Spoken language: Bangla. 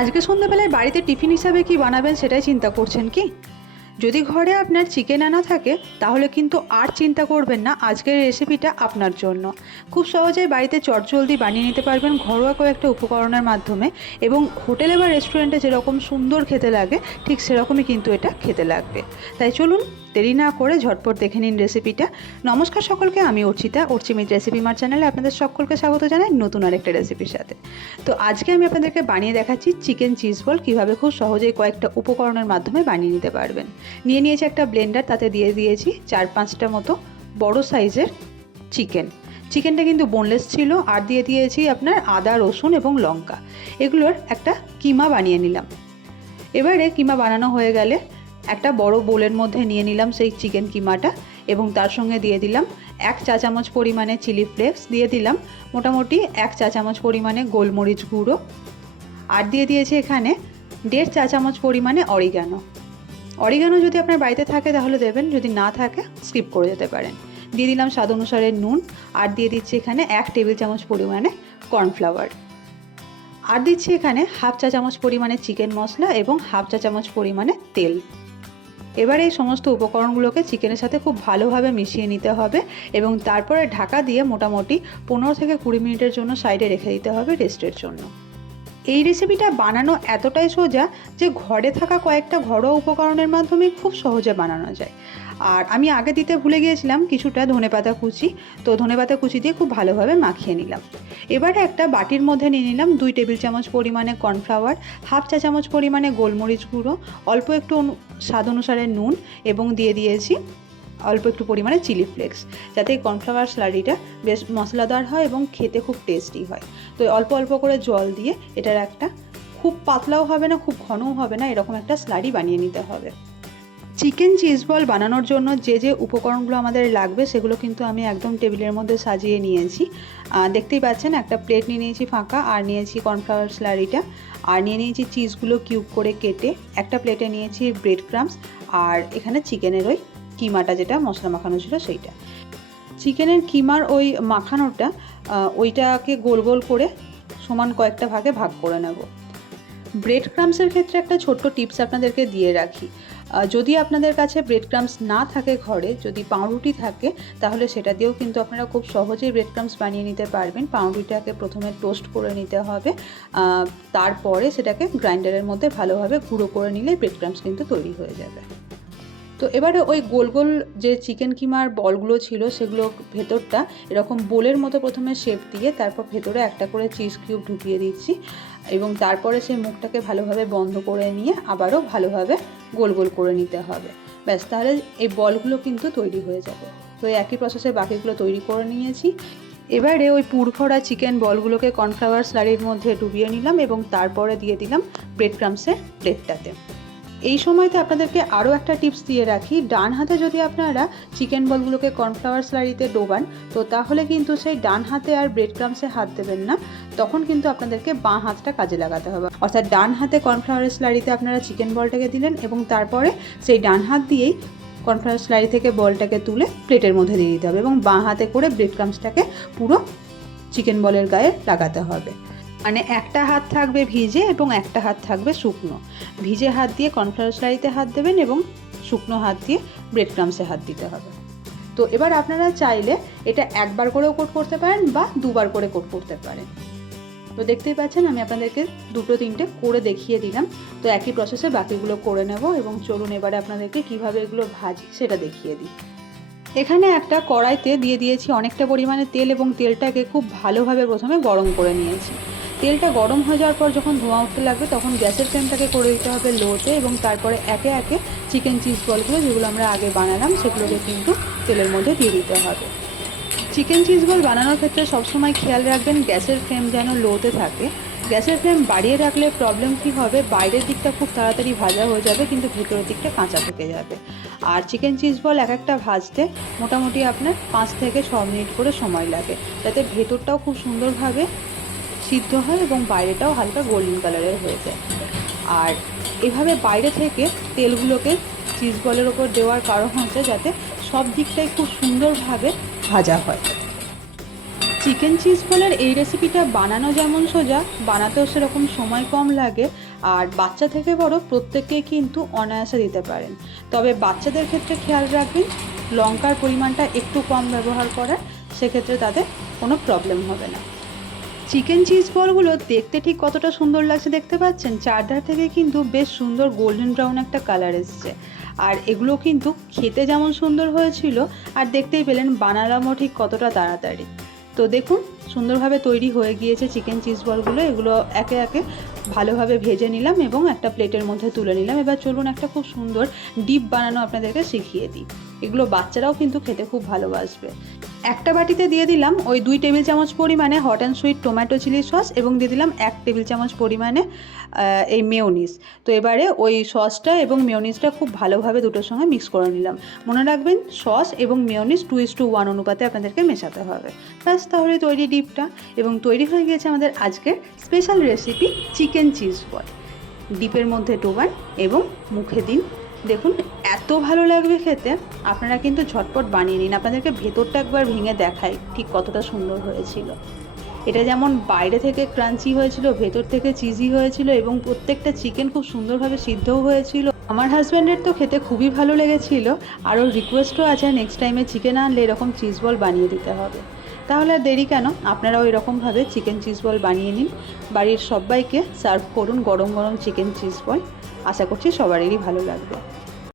আজকে সন্ধ্যাবেলায় বাড়িতে টিফিন হিসাবে কি বানাবেন সেটাই চিন্তা করছেন কি? যদি ঘরে আপনার চিকেন আনা থাকে, তাহলে কিন্তু আর চিন্তা করবেন না, আজকের রেসিপিটা আপনার জন্য। খুব সহজেই বাড়িতে চটজলদি বানিয়ে নিতে পারবেন ঘরোয়া কয়েকটা উপকরণের মাধ্যমে এবং হোটেলে বা রেস্টুরেন্টে যেরকম সুন্দর খেতে লাগে, ঠিক সেরকমই কিন্তু এটা খেতে লাগবে। তাই চলুন দেরি না করে ঝটপট দেখে নিন রেসিপিটা নমস্কার সকলকে, আমি অর্চিতা অর্চিমিত রেসিপি মার চ্যানেলে আপনাদের সকলকে স্বাগত জানাই নতুন আরেকটা রেসিপির সাথে। তো আজকে আমি আপনাদেরকে বানিয়ে দেখাচ্ছি চিকেন চিজ বল কীভাবে খুব সহজেই কয়েকটা উপকরণের মাধ্যমে বানিয়ে নিতে পারবেন। নিয়ে নিয়েছি একটা ব্লেন্ডার তাতে দিয়ে দিয়েছি চার পাঁচটা মতো বড় সাইজের চিকেন চিকেনটা কিন্তু বোনলেস ছিল, আর দিয়ে দিয়েছি আপনার আদা, রসুন এবং লঙ্কা। এগুলোর একটা কিমা বানিয়ে নিলাম। এবারে কিমা বানানো হয়ে গেলে একটা বড় বোলের মধ্যে নিয়ে নিলাম সেই চিকেন কিমাটা এবং তার সঙ্গে দিয়ে দিলাম এক চা চামচ পরিমাণে চিলি ফ্লেক্স দিয়ে দিলাম, মোটামুটি এক চা চামচ পরিমাণে গোলমরিচ গুঁড়ো। আর দিয়ে দিয়েছি এখানে দেড় চা চামচ পরিমাণে অরিগানো। অরিগানো যদি আপনার বাড়িতে থাকে তাহলে দেবেন, যদি না থাকে স্কিপ করে যেতে পারেন। দিয়ে দিলাম স্বাদ অনুসারে নুন, আর দিয়ে দিচ্ছি এখানে এক টেবিল চামচ পরিমাণে কর্নফ্লাওয়ার। আর দিচ্ছি এখানে হাফ চা চামচ পরিমাণে চিকেন মশলা এবং হাফ চা চামচ পরিমাণে তেল। এবার এই সমস্ত উপকরণগুলোকে চিকেনের সাথে খুব ভালোভাবে মিশিয়ে নিতে হবে এবং তারপরে ঢাকা দিয়ে মোটামুটি পনেরো থেকে কুড়ি মিনিটের জন্য সাইডে রেখে দিতে হবে রেস্টের জন্য। এই রেসিপিটা বানানো এতটাই সোজা যে ঘরে থাকা কয়েকটা ঘরোয়া উপকরণের মাধ্যমে খুব সহজে বানানো যায়। আর আমি আগে দিতে ভুলে গিয়েছিলাম কিছুটা ধনেপাতা কুচি। তো ধনেপাতা কুচি দিয়ে খুব ভালোভাবে মাখিয়ে নিলাম। এবারে একটা বাটির মধ্যে নিয়ে নিলাম দুই টেবিল চামচ পরিমাণে কর্নফ্লাওয়ার, হাফ চা চামচ পরিমাণে গোলমরিচ গুঁড়ো, অল্প একটু স্বাদ অনুসারে নুন এবং দিয়ে দিয়েছি অল্প একটু পরিমাণে চিলি ফ্লেক্স। যাতে কর্নফ্লাওয়ার স্লারিটা বেশ মশলাদার হয় এবং খেতে খুব টেস্টি হয়। তো অল্প অল্প করে জল দিয়ে এটার একটা খুব পাতলাও হবে না, খুব ঘনও হবে না, এরকম একটা স্লারি বানিয়ে নিতে হবে। চিকেন চিজ বল বানানোর জন্য যে যে উপকরণগুলো আমাদের লাগবে, সেগুলো কিন্তু আমি একদম টেবিলের মধ্যে সাজিয়ে নিয়েছি। দেখতেই পাচ্ছেন, একটা প্লেট নিয়ে নিয়েছি ফাঁকা, আর নিয়েছি কর্নফ্লাওয়ার স্লারিটা। আর নিয়ে নিয়েছি চিজগুলো কিউব করে কেটে একটা প্লেটে নিয়েছি ব্রেড ক্রামস, আর এখানে চিকেনের ওই কিমাটা যেটা মশলা মাখানো ছিল সেইটা। চিকেনের কিমার ওই মাখানোটা ওইটাকে গোল গোল করে সমান কয়েকটা ভাগে ভাগ করে নেব। ব্রেড ক্রামসের ক্ষেত্রে একটা ছোট্ট টিপস আপনাদেরকে দিয়ে রাখি। যদি আপনাদের কাছে ব্রেড ক্রামস না থাকে ঘরে, যদি পাউরুটি থাকে, তাহলে সেটা দিয়েও কিন্তু আপনারা খুব সহজেই ব্রেড ক্রামস বানিয়ে নিতে পারবেন। পাউরুটিটাকে প্রথমে টোস্ট করে নিতে হবে। তারপরে সেটাকে গ্রাইন্ডারের মধ্যে ভালোভাবে গুঁড়ো করে নিলে ব্রেড ক্রামস কিন্তু তৈরি হয়ে যাবে। তো এবারে ওই গোল গোল যে চিকেন কিমার বলগুলো ছিল সেগুলো ভেতরটা এরকম বোলের মতো প্রথমে শেপ দিয়ে তারপর ভেতরে একটা করে চিজ কিউব ঢুকিয়ে দিচ্ছি এবং তারপরে সেই মুখটাকে ভালোভাবে বন্ধ করে নিয়ে আবারও ভালোভাবে গোল গোল করে নিতে হবে। ব্যাস, তাহলে এই বলগুলো কিন্তু তৈরি হয়ে যাবে। তো এই একই প্রসেসে বাকিগুলো তৈরি করে নিয়েছি। এবারে ওই পুরভরা চিকেন বলগুলোকে কর্নফ্লাওয়ার স্লারির মধ্যে ডুবিয়ে নিলাম এবং তারপরে দিয়ে দিলাম ব্রেড ক্রামসের প্লেটটাতে এই সময়তে আপনাদেরকে আরও একটা টিপস দিয়ে রাখি। ডান হাতে যদি আপনারা চিকেন বলগুলোকে কর্নফ্লাওয়ার স্লারিতে ডোবান, তো তাহলে কিন্তু সেই ডান হাতে আর ব্রেড ক্রামসে হাত দেবেন না। তখন কিন্তু আপনাদেরকে বাঁ হাতটা কাজে লাগাতে হবে। অর্থাৎ ডান হাতে কর্নফ্লাওয়ার স্লারিতে আপনারা চিকেন বলটাকে দিলেন এবং তারপরে সেই ডান হাত দিয়েই কর্নফ্লাওয়ার স্লারি থেকে বলটাকে তুলে প্লেটের মধ্যে দিয়ে দিতে হবে এবং বাঁ হাতে করে ব্রেড ক্রামসটাকে পুরো চিকেন বলের গায়ে লাগাতে হবে। মানে একটা হাত থাকবে ভিজে এবং একটা হাত থাকবে শুকনো। ভিজে হাত দিয়ে কর্নফ্লাওয়ার স্লারিতে হাত দেবেন এবং শুকনো হাত দিয়ে ব্রেড ক্রামসে হাত দিতে হবে। তো এবার আপনারা চাইলে এটা একবার করেও কোট করতে পারেন বা দুবার করে কোট করতে পারেন। তো দেখতেই পাচ্ছেন, আমি আপনাদেরকে দুটো তিনটে করে দেখিয়ে দিলাম। তো একই প্রসেসে বাকিগুলো করে নেব এবং চলুন এবারে আপনাদেরকে কীভাবে এগুলো ভাজি সেটা দেখিয়ে দিই। এখানে একটা কড়াইতে দিয়ে দিয়েছি অনেকটা পরিমাণে তেল এবং তেলটাকে খুব ভালোভাবে প্রথমে গরম করে নিয়েছি। তেলটা গরম হয়ে যাওয়ার পর যখন ধোঁয়া উঠতে লাগবে, তখন গ্যাসের ফ্লেমটাকে করে দিতে হবে লোতে এবং তারপরে একে একে চিকেন চিজ বলগুলো যেগুলো আমরা আগে বানালাম, সেগুলোকে কিন্তু তেলের মধ্যে দিয়ে দিতে হবে। চিকেন চিজ বল বানানোর ক্ষেত্রে সবসময় খেয়াল রাখবেন গ্যাসের ফ্লেম যেন লোতে থাকে। গ্যাসের ফ্লেম বাড়িয়ে রাখলে প্রবলেম কী হবে? বাইরের দিকটা খুব তাড়াতাড়ি ভাজা হয়ে যাবে, কিন্তু ভেতরের দিকটা কাঁচা থেকে যাবে। আর চিকেন চিজ বল এক একটা ভাজতে মোটামুটি আপনার পাঁচ থেকে ছ মিনিট করে সময় লাগে। যাতে ভেতরটাও খুব সুন্দরভাবে সিদ্ধ হয় এবং বাইরেটাও হালকা গোল্ডেন কালারের হয়ে যায়। আর এভাবে বাইরে থেকে তেলগুলোকে চিজ বলের ওপর দেওয়ার কারণ হচ্ছে যাতে সব দিকটাই খুব সুন্দরভাবে ভাজা হয়। চিকেন চিজ বলের এই রেসিপিটা বানানো যেমন সোজা, বানাতেও সেরকম সময় কম লাগে আর বাচ্চা থেকে বড় প্রত্যেককেই কিন্তু অনায়াসে দিতে পারেন। তবে বাচ্চাদের ক্ষেত্রে খেয়াল রাখবেন, লঙ্কার পরিমাণটা একটু কম ব্যবহার করার সেক্ষেত্রে তাদের কোনো প্রবলেম হবে না। চিকেন চিজ বলগুলো দেখতে ঠিক কতটা সুন্দর লাগছে দেখতে পাচ্ছেন? চারধার থেকে কিন্তু বেশ সুন্দর গোল্ডেন ব্রাউন একটা কালার এসছে। আর এগুলো কিন্তু খেতে যেমন সুন্দর হয়েছিল, আর দেখতেই পেলেন বানালামও ঠিক কতটা তাড়াতাড়ি। তো দেখুন, সুন্দরভাবে তৈরি হয়ে গিয়েছে চিকেন চিজ বলগুলো এগুলো একে একে ভালোভাবে ভেজে নিলাম এবং একটা প্লেটের মধ্যে তুলে নিলাম। এবার চলুন একটা খুব সুন্দর ডিপ বানানো আপনাদেরকে শিখিয়ে দিই। এগুলো বাচ্চারাও কিন্তু খেতে খুব ভালোবাসবে। একটা বাটিতে দিয়ে দিলাম ওই দুই টেবিল চামচ পরিমাণে hot and sweet tomato chilli sauce এবং দিয়ে দিলাম এক টেবিল চামচ পরিমাণে এই মেয়োনিজ তো এবারে ওই সসটা এবং মেয়োনিজটা খুব ভালোভাবে দুটোর সঙ্গে মিক্স করে নিলাম। মনে রাখবেন সস এবং mayonnaise two is to one অনুপাতে আপনাদেরকে মেশাতে হবে। ব্যাস, তাহলে তৈরি ডিপটা এবং তৈরি হয়ে গিয়েছে আমাদের আজকের special recipe chicken cheese ball ডিপের মধ্যে ডোবান এবং মুখে দিন। দেখুন, এত ভালো লাগবে খেতে। আপনারা কিন্তু ঝটপট বানিয়ে নিন। আপনাদেরকে ভেতরটা একবার ভেঙে দেখাই ঠিক কতটা সুন্দর হয়েছিল। এটা যেমন বাইরে থেকে ক্রাঞ্চি হয়েছিল, ভেতর থেকে চিজি হয়েছিল এবং প্রত্যেকটা চিকেন খুব সুন্দরভাবে সিদ্ধও হয়েছিল। আমার হাজব্যান্ডের তো খেতে খুবই ভালো লেগেছিল। আর ওর রিকোয়েস্টও আছে, নেক্সট টাইমে চিকেন আনলে এরকম চিজ বল বানিয়ে দিতে হবে। তাহলে আর দেরি কেন? আপনারাও এরকমভাবে চিকেন চিজ বল বানিয়ে নিন। বাড়ির সবাইকে সার্ভ করুন গরম গরম চিকেন চিজ বল। আশা করছি সবারই ভালো লাগবে।